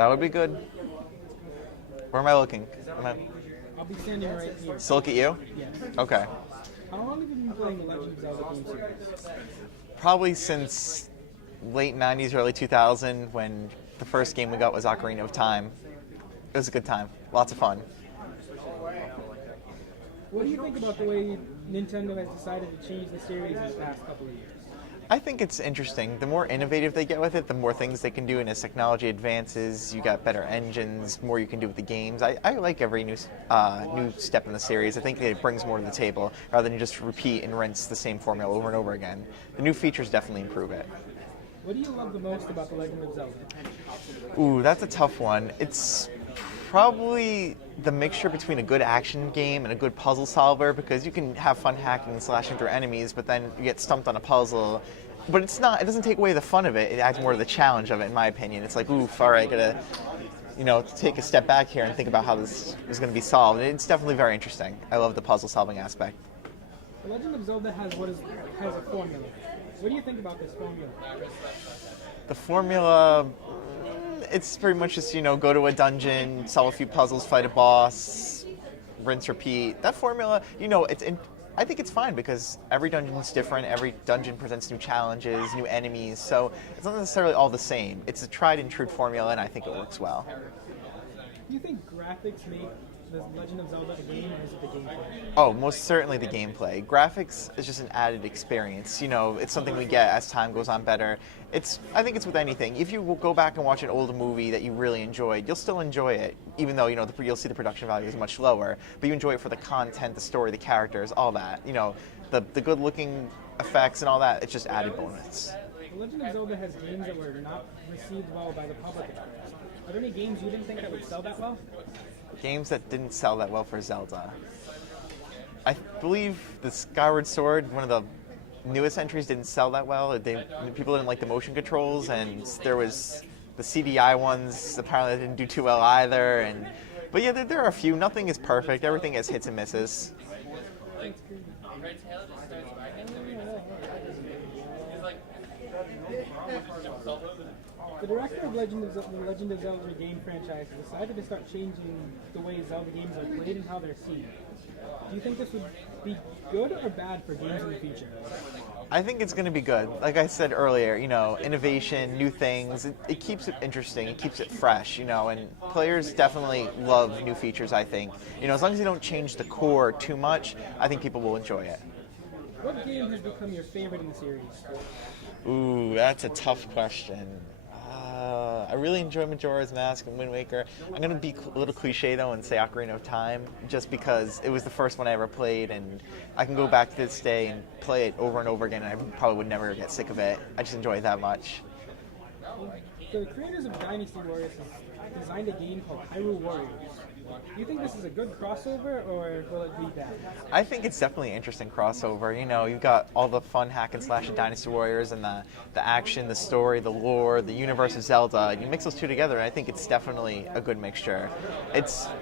That would be good. Where am I looking? I'll be standing right here. Still look at you? Yes. Okay. How long have you been playing the Legend of Zelda game series? Probably since late 90s, early 2000, when the first game we got was Ocarina of Time. It was a good time. Lots of fun. What do you think about the way Nintendo has decided to change the series in the past couple of years? I think it's interesting. The more innovative they get with it, the more things they can do, and as technology advances, you got better engines, more you can do with the games. I like every new step in the series. I think it brings more to the table, rather than just repeat and rinse the same formula over and over again. The new features definitely improve it. What do you love the most about The Legend of Zelda? Ooh, that's a tough one. It's probably the mixture between a good action game and a good puzzle solver, because you can have fun hacking and slashing through enemies, but then you get stumped on a puzzle. But it doesn't take away the fun of it. It adds more to the challenge of it, in my opinion. It's like, oof, all right, gotta, take a step back here and think about how this is going to be solved. It's definitely very interesting. I love the puzzle solving aspect. The Legend of Zelda has a formula. What do you think about this formula? The formula, it's pretty much just, go to a dungeon, solve a few puzzles, fight a boss, rinse, repeat. That formula, I think it's fine because every dungeon is different. Every dungeon presents new challenges, new enemies, so it's not necessarily all the same. It's a tried and true formula, and I think it works well. Do you think graphics make The Legend of Zelda a game, or is it the gameplay? Oh, most certainly the gameplay. Graphics is just an added experience. It's something we get as time goes on better. I think it's with anything. If you go back and watch an old movie that you really enjoyed, you'll still enjoy it, even though, you'll see the production value is much lower. But you enjoy it for the content, the story, the characters, all that. The good-looking effects and all that, it's just added bonus. The Legend of Zelda has games that were not received well by the public at first. Are there any games you didn't think that would sell that well? Games that didn't sell that well for Zelda. I believe the Skyward Sword, one of the newest entries, didn't sell that well. People didn't like the motion controls, and there was the CDI ones apparently didn't do too well either. But yeah, there are a few. Nothing is perfect. Everything has hits and misses. The director of the Legend of Zelda game franchise decided to start changing the way Zelda games are played and how they're seen. Do you think this would be good or bad for games in the future? I think it's going to be good. Like I said earlier, innovation, new things, it keeps it interesting, it keeps it fresh, and players definitely love new features, I think. As long as they don't change the core too much, I think people will enjoy it. What game has become your favorite in the series? Ooh, that's a tough question. I really enjoy Majora's Mask and Wind Waker. I'm going to be a little cliche, though, and say Ocarina of Time, just because it was the first one I ever played, and I can go back to this day and play it over and over again, and I probably would never get sick of it. I just enjoy it that much. The creators of Dynasty Warriors have designed a game called Hyrule Warriors. Do you think this is a good crossover, or will it be bad? I think it's definitely an interesting crossover. You've got all the fun hack and slash of Dynasty Warriors and the action, the story, the lore, the universe of Zelda. And you mix those two together, and I think it's definitely a good mixture.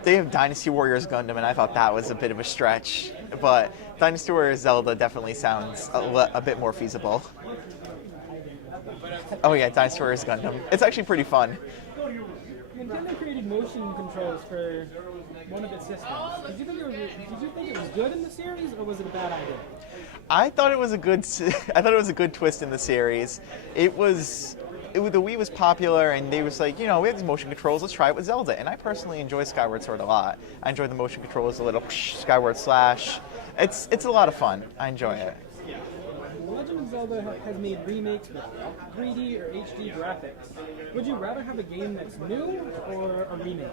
They have Dynasty Warriors Gundam, and I thought that was a bit of a stretch. But Dynasty Warriors Zelda definitely sounds a bit more feasible. Oh yeah, Dynasty Warriors Gundam. It's actually pretty fun. Nintendo created motion controls for one of its systems. Did you think it was good in the series, or was it a bad idea? I thought it was a good twist in the series. The Wii was popular, and they was like, we have these motion controls, let's try it with Zelda. And I personally enjoy Skyward Sword a lot. I enjoy the motion controls, the little Skyward Slash. It's a lot of fun. I enjoy it. The Legend of Zelda has made remakes with 3D or HD graphics. Would you rather have a game that's new or a remake?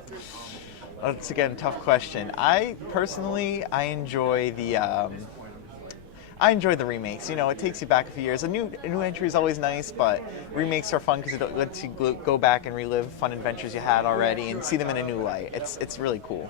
That's again a tough question. I enjoy the remakes. It takes you back a few years. A new entry is always nice, but remakes are fun because it lets you go back and relive fun adventures you had already and see them in a new light. It's really cool.